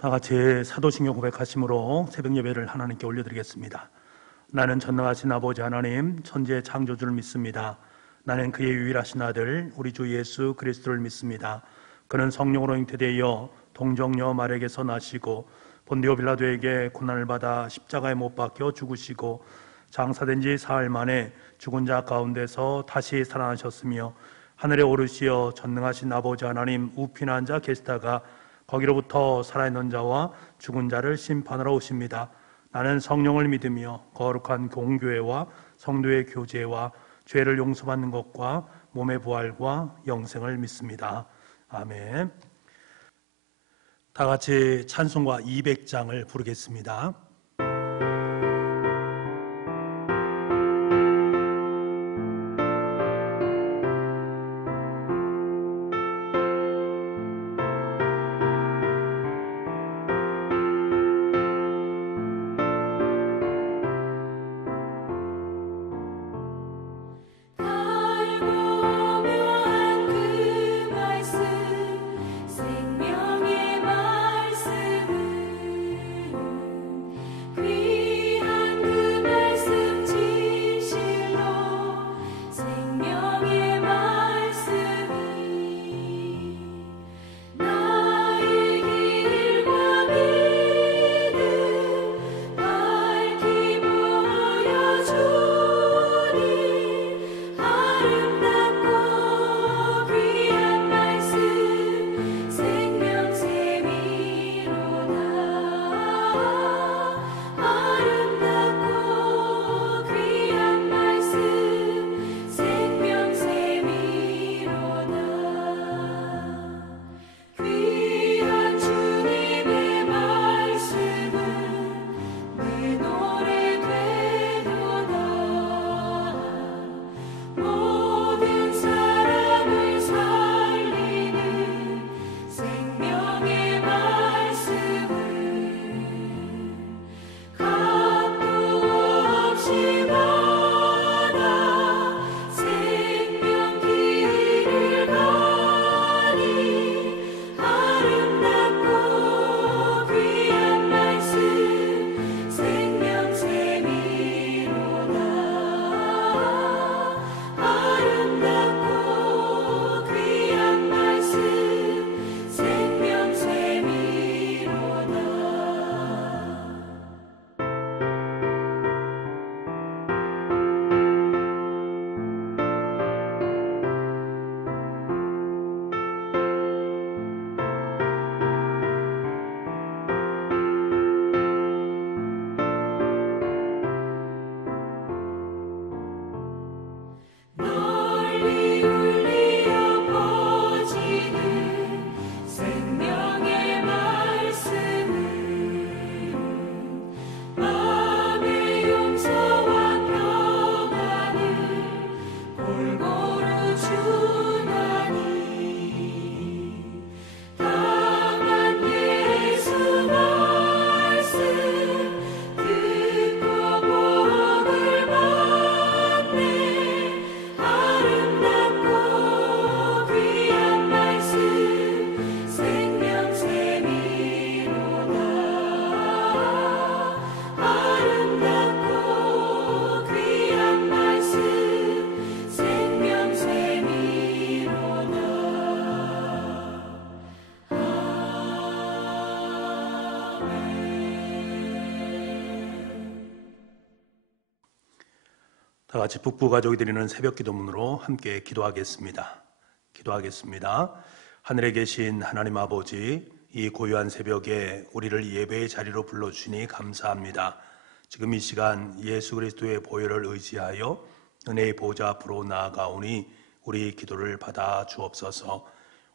다 같이 사도신경 고백하심으로 새벽 예배를 하나님께 올려드리겠습니다. 나는 전능하신 아버지 하나님 천지의 창조주를 믿습니다. 나는 그의 유일하신 아들 우리 주 예수 그리스도를 믿습니다. 그는 성령으로 잉태되어 동정녀 마리아에게서 나시고 본디오 빌라도에게 고난을 받아 십자가에 못 박혀 죽으시고 장사된 지 사흘 만에 죽은 자 가운데서 다시 살아나셨으며 하늘에 오르시어 전능하신 아버지 하나님 우편에 앉아 계시다가 거기로부터 살아있는 자와 죽은 자를 심판하러 오십니다. 나는 성령을 믿으며 거룩한 공교회와 성도의 교제와 죄를 용서받는 것과 몸의 부활과 영생을 믿습니다. 아멘. 다 같이 찬송가 200장을 부르겠습니다. 다 같이 북부 가족이 드리는 새벽 기도문으로 함께 기도하겠습니다. 하늘에 계신 하나님 아버지, 이 고요한 새벽에 우리를 예배의 자리로 불러주시니 감사합니다. 지금 이 시간 예수 그리스도의 보혈을 의지하여 은혜의 보좌 앞으로 나아가오니 우리 기도를 받아 주옵소서.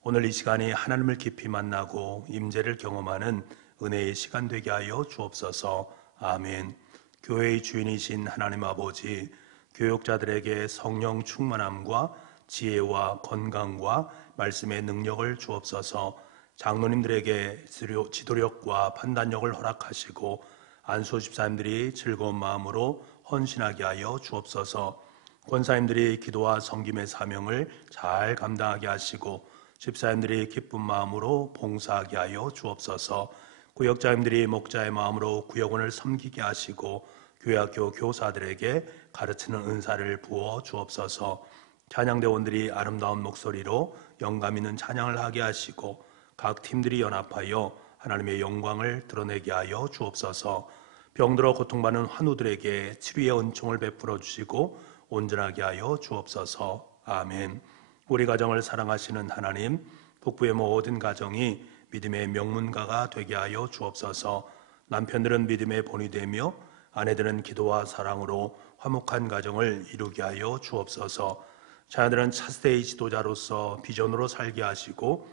오늘 이 시간이 하나님을 깊이 만나고 임재를 경험하는 은혜의 시간 되게 하여 주옵소서. 아멘. 교회의 주인이신 하나님 아버지, 교육자들에게 성령 충만함과 지혜와 건강과 말씀의 능력을 주옵소서. 장로님들에게 지도력과 판단력을 허락하시고 안수 집사님들이 즐거운 마음으로 헌신하게 하여 주옵소서. 권사님들이 기도와 섬김의 사명을 잘 감당하게 하시고 집사님들이 기쁜 마음으로 봉사하게 하여 주옵소서. 구역자님들이 목자의 마음으로 구역원을 섬기게 하시고 교회학교 교사들에게 가르치는 은사를 부어 주옵소서. 찬양대원들이 아름다운 목소리로 영감 있는 찬양을 하게 하시고 각 팀들이 연합하여 하나님의 영광을 드러내게 하여 주옵소서. 병들어 고통받는 환우들에게 치료의 은총을 베풀어 주시고 온전하게 하여 주옵소서. 아멘. 우리 가정을 사랑하시는 하나님, 북부의 모든 가정이 믿음의 명문가가 되게 하여 주옵소서. 남편들은 믿음의 본이 되며 아내들은 기도와 사랑으로 화목한 가정을 이루게 하여 주옵소서. 자녀들은 차세대의 지도자로서 비전으로 살게 하시고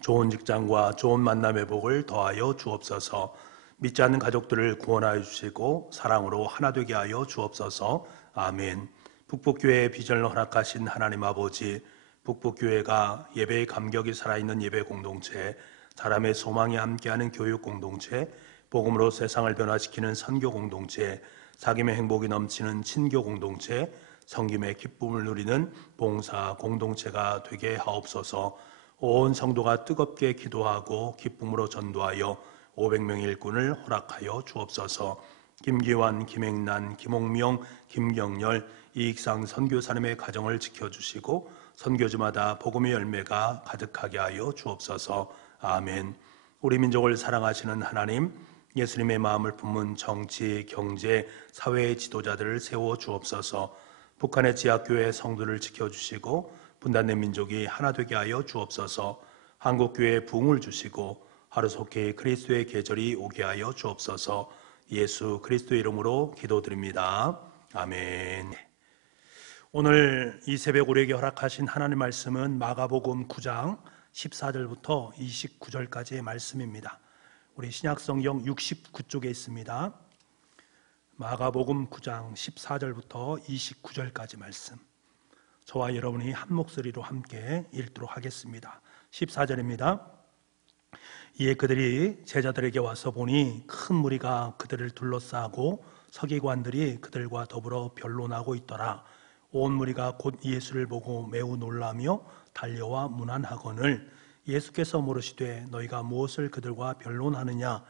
좋은 직장과 좋은 만남의 복을 더하여 주옵소서. 믿지 않는 가족들을 구원하여 주시고 사랑으로 하나 되게 하여 주옵소서. 아멘. 북북교회의 비전을 허락하신 하나님 아버지, 북북교회가 예배의 감격이 살아있는 예배 공동체, 사람의 소망이 함께하는 교육 공동체, 복음으로 세상을 변화시키는 선교 공동체, 사귐의 행복이 넘치는 친교 공동체, 성김의 기쁨을 누리는 봉사 공동체가 되게 하옵소서. 온 성도가 뜨겁게 기도하고 기쁨으로 전도하여 500명의 일꾼을 허락하여 주옵소서. 김기환, 김행란, 김홍명, 김경렬, 이익상 선교사님의 가정을 지켜주시고 선교지마다 복음의 열매가 가득하게 하여 주옵소서. 아멘. 우리 민족을 사랑하시는 하나님, 예수님의 마음을 품은 정치, 경제, 사회의 지도자들을 세워 주옵소서. 북한의 지하교회 성도를 지켜주시고 분단된 민족이 하나 되게 하여 주옵소서. 한국교회에 부흥을 주시고 하루속히 그리스도의 계절이 오게 하여 주옵소서. 예수 그리스도의 이름으로 기도드립니다. 아멘. 오늘 이 새벽 우리에게 허락하신 하나님의 말씀은 마가복음 9장 14절부터 29절까지의 말씀입니다. 우리 신약성경 69쪽에 있습니다. 마가복음 9장 14절부터 29절까지 말씀, 저와 여러분이 한 목소리로 함께 읽도록 하겠습니다. 14절입니다. 이에 그들이 제자들에게 와서 보니 큰 무리가 그들을 둘러싸고 서기관들이 그들과 더불어 변론하고 있더라. 온 무리가 곧 예수를 보고 매우 놀라며 달려와 문안하거늘 예수께서 물으시되 너희가 무엇을 그들과 변론하느냐?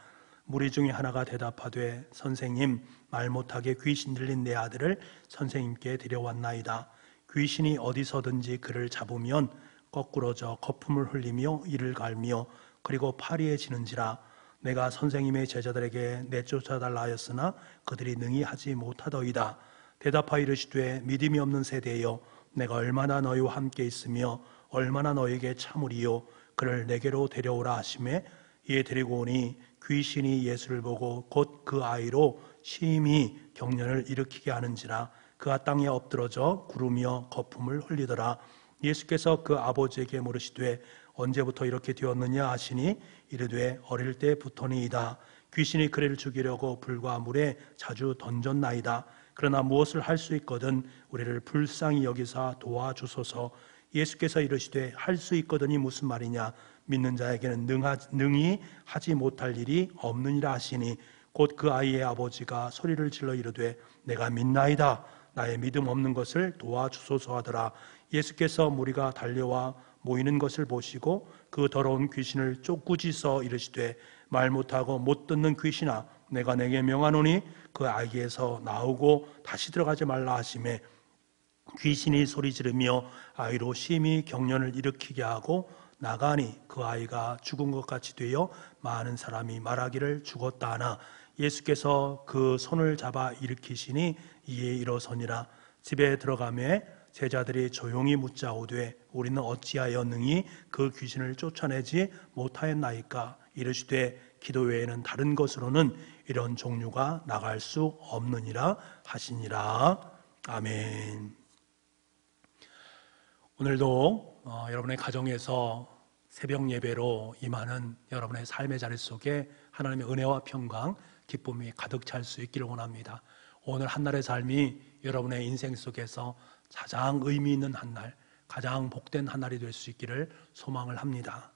무리 중에 하나가 대답하되 선생님, 말 못하게 귀신 들린 내 아들을 선생님께 데려왔나이다. 귀신이 어디서든지 그를 잡으면 거꾸러져 거품을 흘리며 이를 갈며 그리고 파리해지는지라. 내가 선생님의 제자들에게 내쫓아달라 하였으나 그들이 능히 하지 못하더이다. 대답하여 이르시되 믿음이 없는 세대여, 내가 얼마나 너희와 함께 있으며 얼마나 너희에게 참으리요. 그를 내게로 데려오라 하시매 이에 데리고 오니 귀신이 예수를 보고 곧 그 아이로 심히 경련을 일으키게 하는지라. 그가 땅에 엎드러져 구르며 거품을 흘리더라. 예수께서 그 아버지에게 물으시되 언제부터 이렇게 되었느냐 하시니 이르되 어릴 때부터니이다. 귀신이 그를 죽이려고 불과 물에 자주 던졌나이다. 그러나 무엇을 할 수 있거든 우리를 불쌍히 여기사 도와주소서. 예수께서 이르시되 할 수 있거든이 무슨 말이냐? 믿는 자에게는 능히 하지 못할 일이 없느니라 하시니 곧 그 아이의 아버지가 소리를 질러 이르되 내가 믿나이다. 나의 믿음 없는 것을 도와주소서 하더라. 예수께서 무리가 달려와 모이는 것을 보시고 그 더러운 귀신을 쫓꾸지서 이르시되 말 못하고 못 듣는 귀신아, 내가 내게 명하노니 그 아이에서 나오고 다시 들어가지 말라 하시매 귀신이 소리 지르며 아이로 심히 경련을 일으키게 하고 나가니 그 아이가 죽은 것 같이 되어 많은 사람이 말하기를 죽었다 하나 예수께서 그 손을 잡아 일으키시니 이에 일어서니라. 집에 들어가매 제자들이 조용히 묻자오되 우리는 어찌하여 능히 그 귀신을 쫓아내지 못하였나이까? 이르시되 기도 외에는 다른 것으로는 이런 종류가 나갈 수 없느니라 하시니라. 아멘. 오늘도 여러분의 가정에서 새벽 예배로 임하는 여러분의 삶의 자리 속에 하나님의 은혜와 평강, 기쁨이 가득 찰 수 있기를 원합니다. 오늘 한날의 삶이 여러분의 인생 속에서 가장 의미 있는 한날, 가장 복된 한날이 될 수 있기를 소망을 합니다.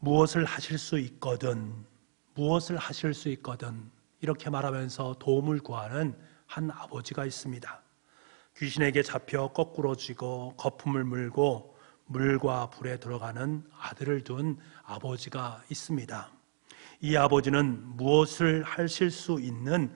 무엇을 하실 수 있거든, 무엇을 하실 수 있거든 이렇게 말하면서 도움을 구하는 한 아버지가 있습니다. 귀신에게 잡혀 거꾸로 쥐고 거품을 물고 물과 불에 들어가는 아들을 둔 아버지가 있습니다. 이 아버지는 무엇을 하실 수 있는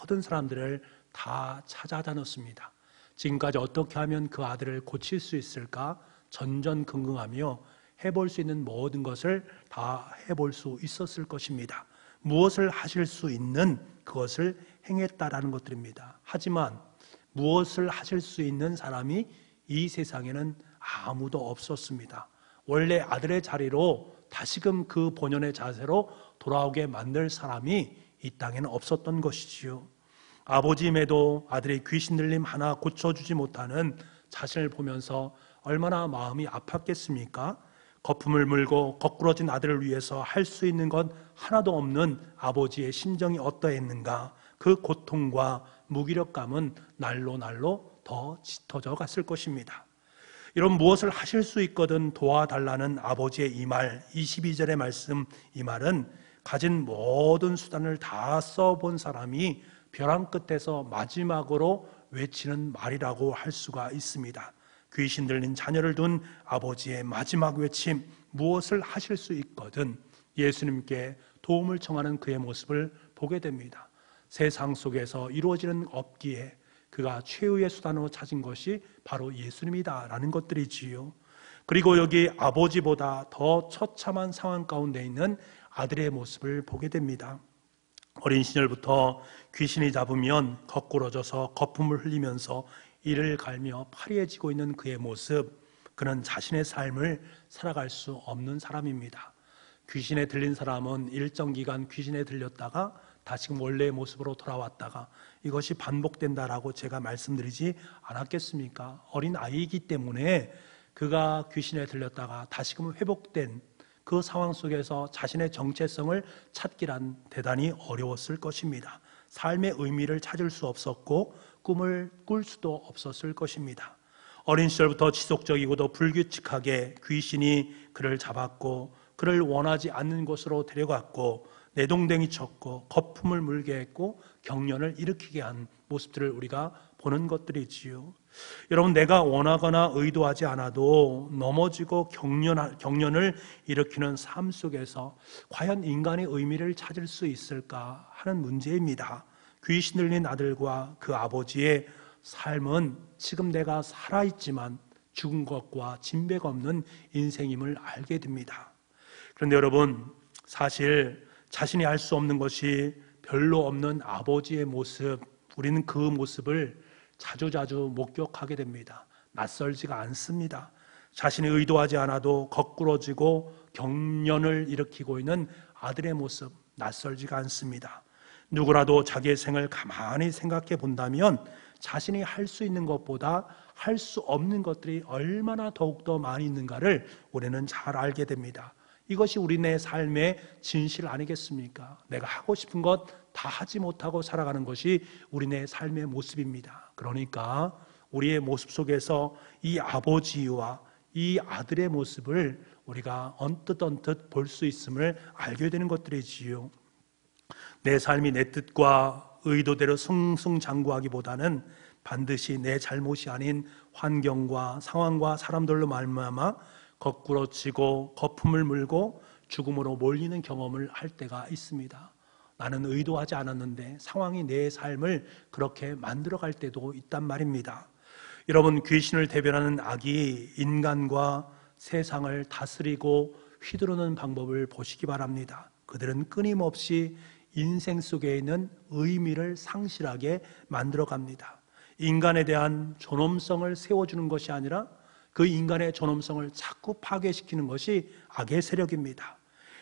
모든 사람들을 다 찾아다녔습니다. 지금까지 어떻게 하면 그 아들을 고칠 수 있을까 전전긍긍하며 해볼 수 있는 모든 것을 다 해볼 수 있었을 것입니다. 무엇을 하실 수 있는 그것을 행했다라는 것들입니다. 하지만 무엇을 하실 수 있는 사람이 이 세상에는 아무도 없었습니다. 원래 아들의 자리로 다시금 그 본연의 자세로 돌아오게 만들 사람이 이 땅에는 없었던 것이지요. 아버지임에도 아들이 귀신 들림 하나 고쳐주지 못하는 자신을 보면서 얼마나 마음이 아팠겠습니까? 거품을 물고 거꾸러진 아들을 위해서 할 수 있는 건 하나도 없는 아버지의 심정이 어떠했는가? 그 고통과 무기력감은 날로 더 짙어져 갔을 것입니다. 이런 무엇을 하실 수 있거든 도와달라는 아버지의 이 말, 22절의 말씀, 이 말은 가진 모든 수단을 다 써본 사람이 벼랑 끝에서 마지막으로 외치는 말이라고 할 수가 있습니다. 귀신 들린 자녀를 둔 아버지의 마지막 외침, 무엇을 하실 수 있거든 예수님께 도움을 청하는 그의 모습을 보게 됩니다. 세상 속에서 이루어지는 없기에 그가 최후의 수단으로 찾은 것이 바로 예수님이다라는 것들이지요. 그리고 여기 아버지보다 더 처참한 상황 가운데 있는 아들의 모습을 보게 됩니다. 어린 시절부터 귀신이 잡으면 거꾸러져서 거품을 흘리면서 이를 갈며 파리해지고 있는 그의 모습, 그는 자신의 삶을 살아갈 수 없는 사람입니다. 귀신에 들린 사람은 일정 기간 귀신에 들렸다가 다시금 원래의 모습으로 돌아왔다가 이것이 반복된다라고 제가 말씀드리지 않았겠습니까? 어린 아이이기 때문에 그가 귀신에 들렸다가 다시금 회복된 그 상황 속에서 자신의 정체성을 찾기란 대단히 어려웠을 것입니다. 삶의 의미를 찾을 수 없었고 꿈을 꿀 수도 없었을 것입니다. 어린 시절부터 지속적이고도 불규칙하게 귀신이 그를 잡았고 그를 원하지 않는 곳으로 데려갔고 내동댕이 쳤고 거품을 물게 했고 경련을 일으키게 한 모습들을 우리가 보는 것들이지요. 여러분, 내가 원하거나 의도하지 않아도 넘어지고 경련을 일으키는 삶 속에서 과연 인간의 의미를 찾을 수 있을까 하는 문제입니다. 귀신 들린 아들과 그 아버지의 삶은 지금 내가 살아있지만 죽은 것과 진배가 없는 인생임을 알게 됩니다. 그런데 여러분, 사실 자신이 알 수 없는 것이 별로 없는 아버지의 모습, 우리는 그 모습을 자주자주 목격하게 됩니다. 낯설지가 않습니다. 자신이 의도하지 않아도 거꾸러지고 경련을 일으키고 있는 아들의 모습, 낯설지가 않습니다. 누구라도 자기의 생을 가만히 생각해 본다면 자신이 할 수 있는 것보다 할 수 없는 것들이 얼마나 더욱더 많이 있는가를 우리는 잘 알게 됩니다. 이것이 우리네 삶의 진실 아니겠습니까? 내가 하고 싶은 것 다 하지 못하고 살아가는 것이 우리네 삶의 모습입니다. 그러니까 우리의 모습 속에서 이 아버지와 이 아들의 모습을 우리가 언뜻 볼 수 있음을 알게 되는 것들이지요. 내 삶이 내 뜻과 의도대로 승승장구하기보다는 반드시 내 잘못이 아닌 환경과 상황과 사람들로 말미암아 거꾸러지고 거품을 물고 죽음으로 몰리는 경험을 할 때가 있습니다. 나는 의도하지 않았는데 상황이 내 삶을 그렇게 만들어갈 때도 있단 말입니다. 여러분, 귀신을 대변하는 악이 인간과 세상을 다스리고 휘두르는 방법을 보시기 바랍니다. 그들은 끊임없이 인생 속에 있는 의미를 상실하게 만들어갑니다. 인간에 대한 존엄성을 세워주는 것이 아니라 그 인간의 존엄성을 자꾸 파괴시키는 것이 악의 세력입니다.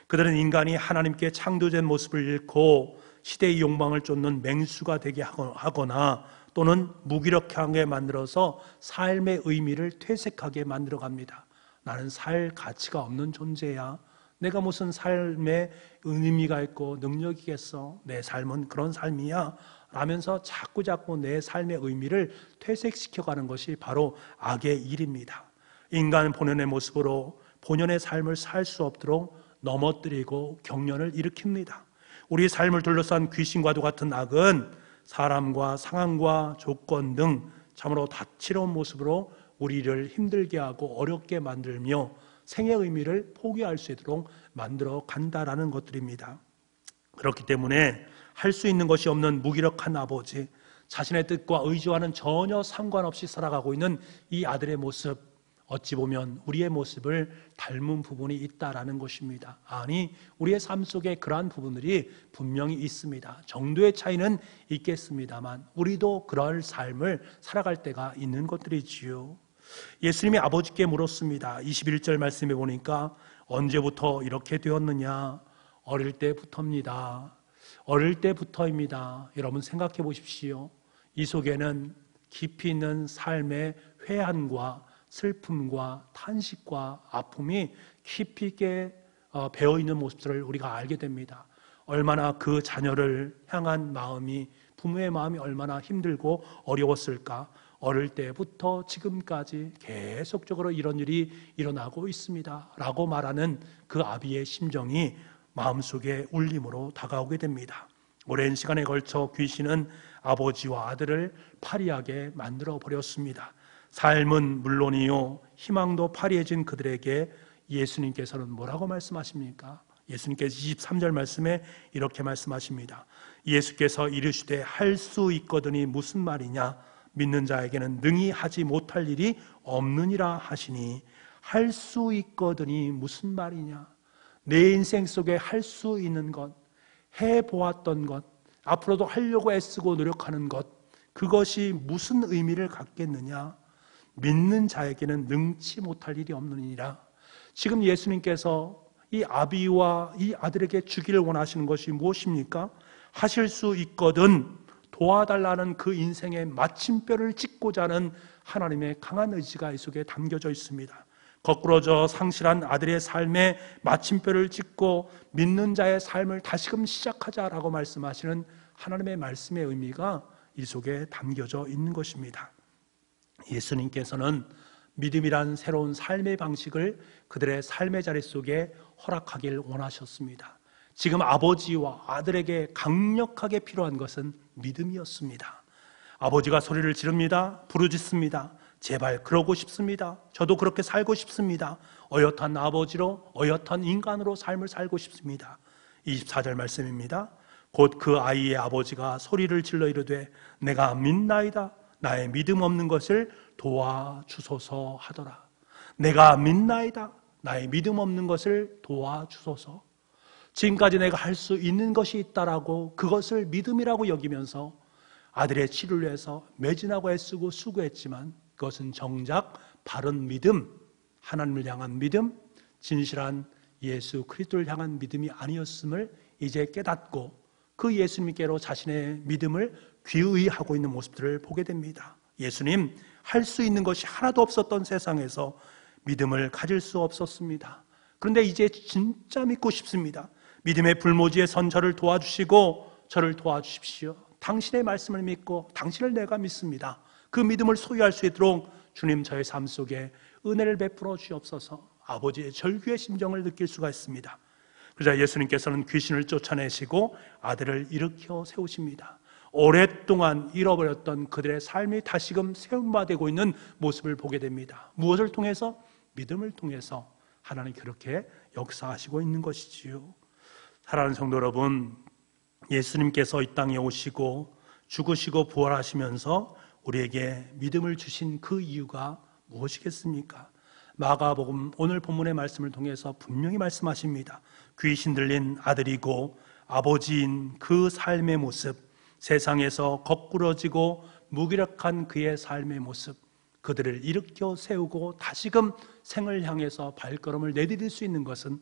그들은 인간이 하나님께 창조된 모습을 잃고 시대의 욕망을 쫓는 맹수가 되게 하거나 또는 무기력하게 만들어서 삶의 의미를 퇴색하게 만들어갑니다. 나는 살 가치가 없는 존재야. 내가 무슨 삶에 의미가 있고 능력이겠어? 내 삶은 그런 삶이야 라면서 자꾸 내 삶의 의미를 퇴색시켜가는 것이 바로 악의 일입니다. 인간 본연의 모습으로 본연의 삶을 살 수 없도록 넘어뜨리고 경련을 일으킵니다. 우리 삶을 둘러싼 귀신과도 같은 악은 사람과 상황과 조건 등 참으로 다채로운 모습으로 우리를 힘들게 하고 어렵게 만들며 생의 의미를 포기할 수 있도록 만들어 간다라는 것들입니다. 그렇기 때문에 할 수 있는 것이 없는 무기력한 아버지, 자신의 뜻과 의지와는 전혀 상관없이 살아가고 있는 이 아들의 모습, 어찌 보면 우리의 모습을 닮은 부분이 있다라는 것입니다. 아니, 우리의 삶 속에 그러한 부분들이 분명히 있습니다. 정도의 차이는 있겠습니다만 우리도 그럴 삶을 살아갈 때가 있는 것들이지요. 예수님이 아버지께 물었습니다. 21절 말씀해 보니까 언제부터 이렇게 되었느냐? 어릴 때부터입니다. 어릴 때부터입니다. 여러분 생각해 보십시오. 이 속에는 깊이 있는 삶의 회한과 슬픔과 탄식과 아픔이 깊이 있게 배어있는 모습들을 우리가 알게 됩니다. 얼마나 그 자녀를 향한 마음이, 부모의 마음이 얼마나 힘들고 어려웠을까. 어릴 때부터 지금까지 계속적으로 이런 일이 일어나고 있습니다 라고 말하는 그 아비의 심정이 마음속에 울림으로 다가오게 됩니다. 오랜 시간에 걸쳐 귀신은 아버지와 아들을 파리하게 만들어 버렸습니다. 삶은 물론이요, 희망도 파리해진 그들에게 예수님께서는 뭐라고 말씀하십니까? 예수님께서 23절 말씀에 이렇게 말씀하십니다. 예수께서 이르시되 할 수 있거든이 무슨 말이냐? 믿는 자에게는 능히 하지 못할 일이 없느니라 하시니, 할 수 있거든이 무슨 말이냐? 내 인생 속에 할 수 있는 것, 해보았던 것, 앞으로도 하려고 애쓰고 노력하는 것, 그것이 무슨 의미를 갖겠느냐? 믿는 자에게는 능치 못할 일이 없느니라. 지금 예수님께서 이 아비와 이 아들에게 주기를 원하시는 것이 무엇입니까? 하실 수 있거든 도와달라는 그 인생의 마침표를 찍고자 하는 하나님의 강한 의지가 이 속에 담겨져 있습니다. 거꾸로져 상실한 아들의 삶에 마침표를 찍고 믿는 자의 삶을 다시금 시작하자라고 말씀하시는 하나님의 말씀의 의미가 이 속에 담겨져 있는 것입니다. 예수님께서는 믿음이란 새로운 삶의 방식을 그들의 삶의 자리 속에 허락하길 원하셨습니다. 지금 아버지와 아들에게 강력하게 필요한 것은 믿음이었습니다. 아버지가 소리를 지릅니다. 부르짖습니다. 제발 그러고 싶습니다. 저도 그렇게 살고 싶습니다. 어엿한 아버지로, 어엿한 인간으로 삶을 살고 싶습니다. 24절 말씀입니다. 곧 그 아이의 아버지가 소리를 질러 이르되 내가 믿나이다. 나의 믿음 없는 것을 도와주소서 하더라. 내가 믿나이다. 나의 믿음 없는 것을 도와주소서. 지금까지 내가 할 수 있는 것이 있다라고 그것을 믿음이라고 여기면서 아들의 치료를 위해서 매진하고 애쓰고 수고했지만 그것은 정작 바른 믿음, 하나님을 향한 믿음, 진실한 예수 그리스도를 향한 믿음이 아니었음을 이제 깨닫고 그 예수님께로 자신의 믿음을 귀의하고 있는 모습들을 보게 됩니다. 예수님, 할 수 있는 것이 하나도 없었던 세상에서 믿음을 가질 수 없었습니다. 그런데 이제 진짜 믿고 싶습니다. 믿음의 불모지에 선 저를 도와주시고 저를 도와주십시오. 당신의 말씀을 믿고 당신을 내가 믿습니다. 그 믿음을 소유할 수 있도록 주님 저의 삶 속에 은혜를 베풀어 주옵소서. 아버지의 절규의 심정을 느낄 수가 있습니다. 그러자 예수님께서는 귀신을 쫓아내시고 아들을 일으켜 세우십니다. 오랫동안 잃어버렸던 그들의 삶이 다시금 세움받고 있는 모습을 보게 됩니다. 무엇을 통해서? 믿음을 통해서 하나님 그렇게 역사하시고 있는 것이지요. 사랑하는 성도 여러분, 예수님께서 이 땅에 오시고 죽으시고 부활하시면서 우리에게 믿음을 주신 그 이유가 무엇이겠습니까? 마가복음 오늘 본문의 말씀을 통해서 분명히 말씀하십니다. 귀신 들린 아들이고 아버지인 그 삶의 모습, 세상에서 거꾸러지고 무기력한 그의 삶의 모습, 그들을 일으켜 세우고 다시금 생을 향해서 발걸음을 내디딜 수 있는 것은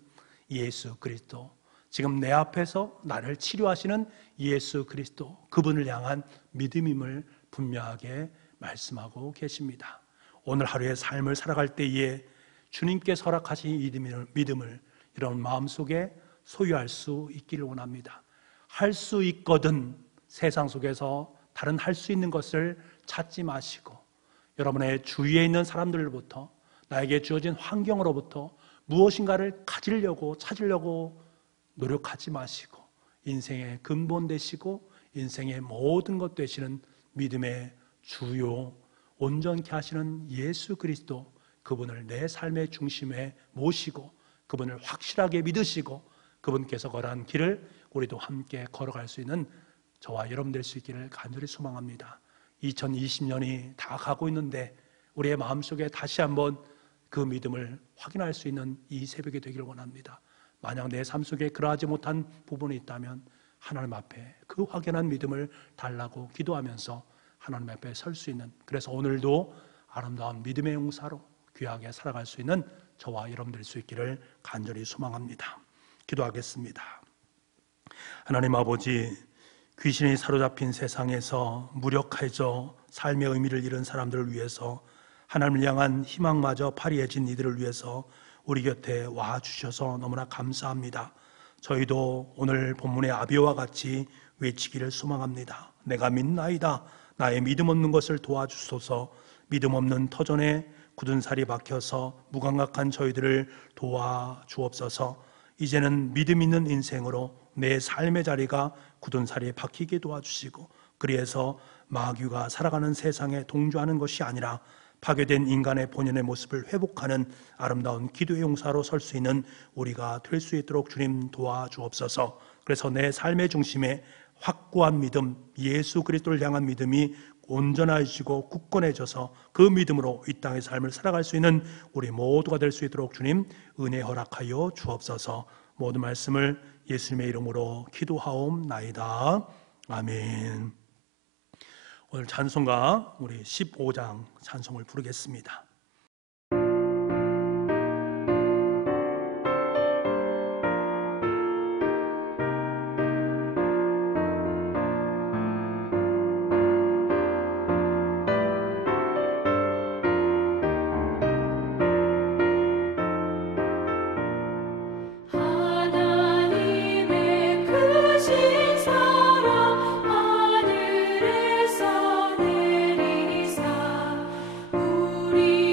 예수 그리스도, 지금 내 앞에서 나를 치료하시는 예수 그리스도, 그분을 향한 믿음임을 분명하게 말씀하고 계십니다. 오늘 하루의 삶을 살아갈 때에 주님께서 허락하신 이 믿음을 이런 마음속에 소유할 수 있기를 원합니다. 할 수 있거든 세상 속에서 다른 할 수 있는 것을 찾지 마시고 여러분의 주위에 있는 사람들로부터, 나에게 주어진 환경으로부터 무엇인가를 가지려고 찾으려고 노력하지 마시고 인생의 근본 되시고 인생의 모든 것 되시는 믿음의 주요 온전케 하시는 예수 그리스도, 그분을 내 삶의 중심에 모시고 그분을 확실하게 믿으시고 그분께서 걸어간 길을 우리도 함께 걸어갈 수 있는 저와 여러분 될 수 있기를 간절히 소망합니다. 2020년이 다 가고 있는데 우리의 마음속에 다시 한번 그 믿음을 확인할 수 있는 이 새벽이 되기를 원합니다. 만약 내 삶 속에 그러하지 못한 부분이 있다면 하나님 앞에 그 확연한 믿음을 달라고 기도하면서 하나님 앞에 설 수 있는, 그래서 오늘도 아름다운 믿음의 용사로 귀하게 살아갈 수 있는 저와 여러분 될 수 있기를 간절히 소망합니다. 기도하겠습니다. 하나님 아버지, 귀신이 사로잡힌 세상에서 무력해져 삶의 의미를 잃은 사람들을 위해서, 하나님을 향한 희망마저 파리해진 이들을 위해서 우리 곁에 와주셔서 너무나 감사합니다. 저희도 오늘 본문의 아비와 같이 외치기를 소망합니다. 내가 믿나이다. 나의 믿음 없는 것을 도와주소서. 믿음 없는 터전에 굳은 살이 박혀서 무감각한 저희들을 도와주옵소서. 이제는 믿음 있는 인생으로 내 삶의 자리가 굳은 살이 박히게 도와주시고, 그래서 마귀가 살아가는 세상에 동조하는 것이 아니라 파괴된 인간의 본연의 모습을 회복하는 아름다운 기도의 용사로 설 수 있는 우리가 될 수 있도록 주님 도와주옵소서. 그래서 내 삶의 중심에 확고한 믿음, 예수 그리스도를 향한 믿음이 온전해지고 굳건해져서 그 믿음으로 이 땅의 삶을 살아갈 수 있는 우리 모두가 될 수 있도록 주님 은혜 허락하여 주옵소서. 모든 말씀을 예수님의 이름으로 기도하옵나이다. 아멘. 오늘 찬송가 우리 15장 찬송을 부르겠습니다. 우리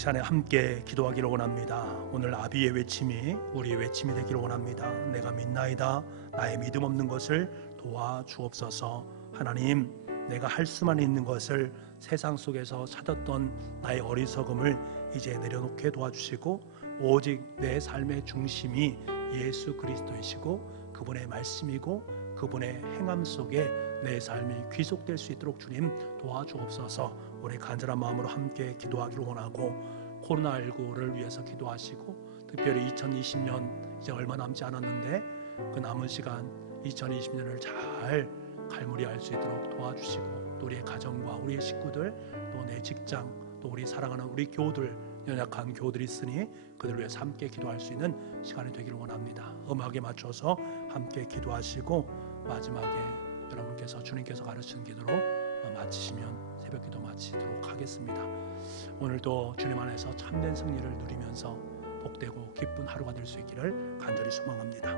시간에 함께 기도하기를 원합니다. 오늘 아비의 외침이 우리의 외침이 되기를 원합니다. 내가 믿나이다. 나의 믿음 없는 것을 도와주옵소서. 하나님, 내가 할 수만 있는 것을 세상 속에서 찾았던 나의 어리석음을 이제 내려놓게 도와주시고, 오직 내 삶의 중심이 예수 그리스도이시고 그분의 말씀이고 그분의 행함 속에 내 삶이 귀속될 수 있도록 주님 도와주옵소서. 우리 간절한 마음으로 함께 기도하기를 원하고, 코로나19를 위해서 기도하시고, 특별히 2020년 이제 얼마 남지 않았는데 그 남은 시간 2020년을 잘 갈무리할 수 있도록 도와주시고, 또 우리의 가정과 우리의 식구들, 또 내 직장, 또 우리 사랑하는 우리 교우들, 연약한 교우들이 있으니 그들을 위해서 함께 기도할 수 있는 시간이 되기를 원합니다. 음악에 맞춰서 함께 기도하시고, 마지막에 여러분께서 주님께서 가르치는 기도로 마치시면 새벽 기도 마치도록 하겠습니다. 오늘도 주님 안에서 참된 승리를 누리면서 복되고 기쁜 하루가 될 수 있기를 간절히 소망합니다.